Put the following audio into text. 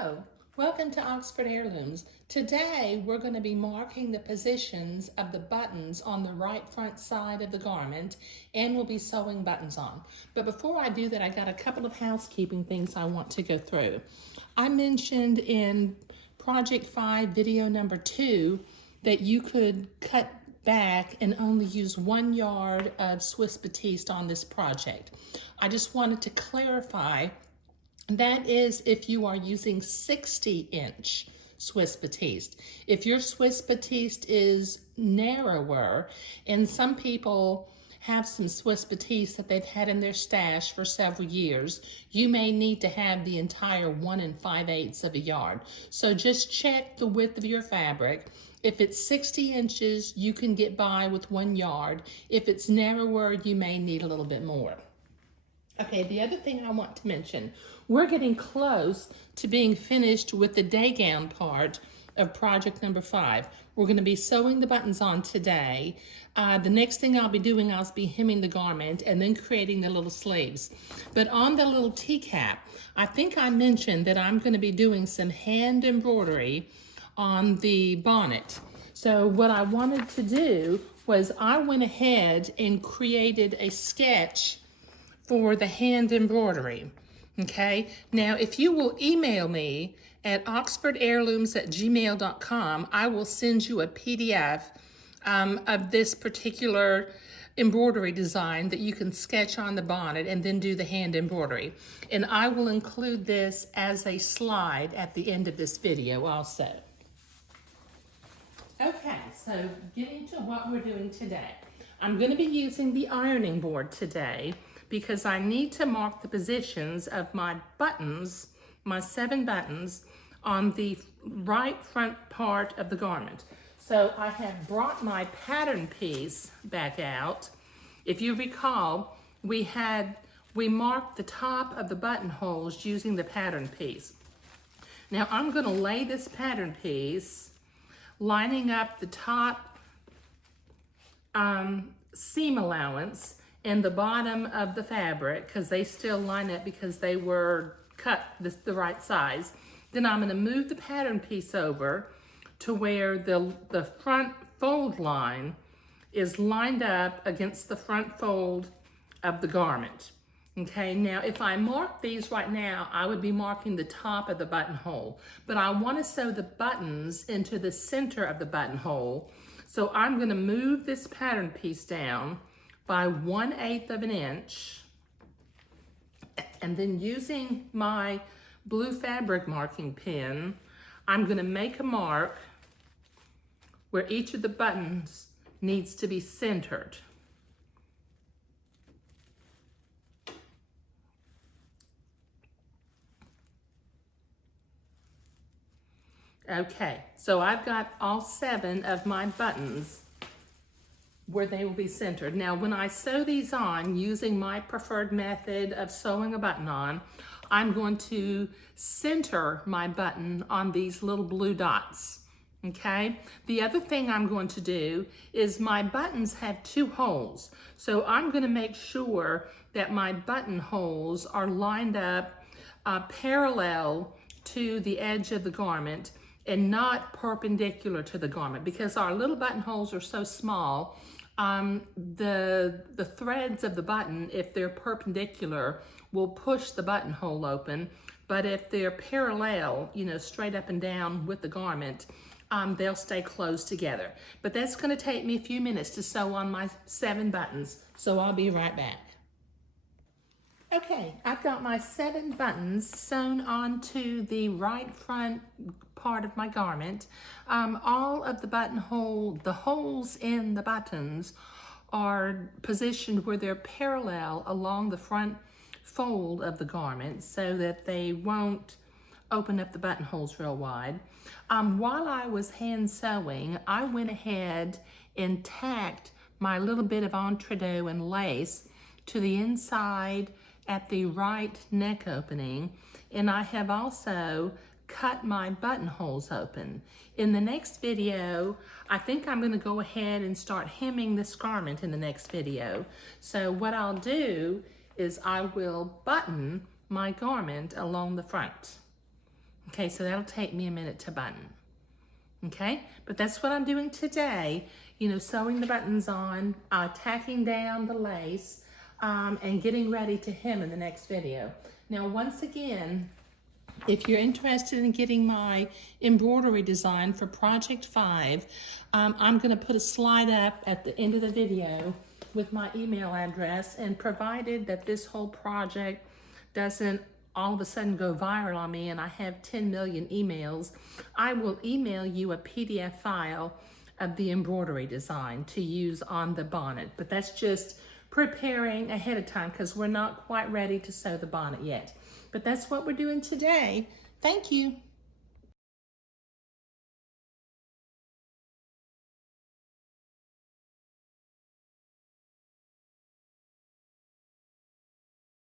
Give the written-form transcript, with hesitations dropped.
Hello, welcome to Oxford Heirlooms. Today we're going to be marking the positions of the buttons on the right front side of the garment, and we'll be sewing buttons on. But before I do that, I got a couple of housekeeping things I want to go through. I mentioned in Project 5 video number 2 that you could cut back and only use 1 yard of Swiss batiste on this project. I just wanted to clarify that is if you are using 60-inch Swiss batiste. If your Swiss batiste is narrower, and some people have some Swiss batiste that they've had in their stash for several years, you may need to have the entire 1 5/8 of a yard. So just check the width of your fabric. If it's 60 inches, you can get by with 1 yard. If it's narrower, you may need a little bit more. Okay, the other thing I want to mention, we're getting close to being finished with the day gown part of project number 5. We're going to be sewing the buttons on today. The next thing I'll be doing, I'll be hemming the garment and then creating the little sleeves. But on the little teacap, I think I mentioned that I'm going to be doing some hand embroidery on the bonnet. So what I wanted to do was I went ahead and created a sketch for the hand embroidery. Okay, now if you will email me at oxfordheirlooms@gmail.com, I will send you a PDF of this particular embroidery design that you can sketch on the bonnet and then do the hand embroidery. And I will include this as a slide at the end of this video also. Okay, so getting to what we're doing today. I'm going to be using the ironing board today because I need to mark the positions of my buttons, my 7 buttons, on the right front part of the garment. So I have brought my pattern piece back out. If you recall, we marked the top of the buttonholes using the pattern piece. Now I'm going to lay this pattern piece, lining up the top seam allowance and the bottom of the fabric, because they still line up because they were cut the right size. Then I'm going to move the pattern piece over to where the front fold line is lined up against the front fold of the garment. Okay, now if I mark these right now, I would be marking the top of the buttonhole, but I want to sew the buttons into the center of the buttonhole. So I'm going to move this pattern piece down by 1/8 of an inch, and then using my blue fabric marking pen, I'm going to make a mark where each of the buttons needs to be centered. Okay, so I've got all 7 of my buttons where they will be centered. Now, when I sew these on using my preferred method of sewing a button on, I'm going to center my button on these little blue dots, okay? The other thing I'm going to do is my buttons have 2 holes. So I'm gonna make sure that my buttonholes are lined up parallel to the edge of the garment and not perpendicular to the garment, because our little buttonholes are so small. The threads of the button, if they're perpendicular, will push the buttonhole open, but if they're parallel, you know, straight up and down with the garment, they'll stay closed together. But that's going to take me a few minutes to sew on my 7 buttons, so I'll be right back. Okay, I've got my 7 buttons sewn onto the right front part of my garment. All of the holes in the buttons are positioned where they're parallel along the front fold of the garment so that they won't open up the buttonholes real wide. While I was hand sewing, I went ahead and tacked my little bit of entredeaux and lace to the inside at the right neck opening, and I have also cut my buttonholes open. In the next video, I think I'm going to go ahead and start hemming this garment in the next video. So what I'll do is I will button my garment along the front. Okay, so that'll take me a minute to button. Okay, but that's what I'm doing today, you know, sewing the buttons on, tacking down the lace, and getting ready to hem in the next video. Now, once again, if you're interested in getting my embroidery design for Project 5, I'm going to put a slide up at the end of the video with my email address, and provided that this whole project doesn't all of a sudden go viral on me and I have 10 million emails, I will email you a PDF file of the embroidery design to use on the bonnet. But that's just preparing ahead of time because we're not quite ready to sew the bonnet yet. But that's what we're doing today. Thank you.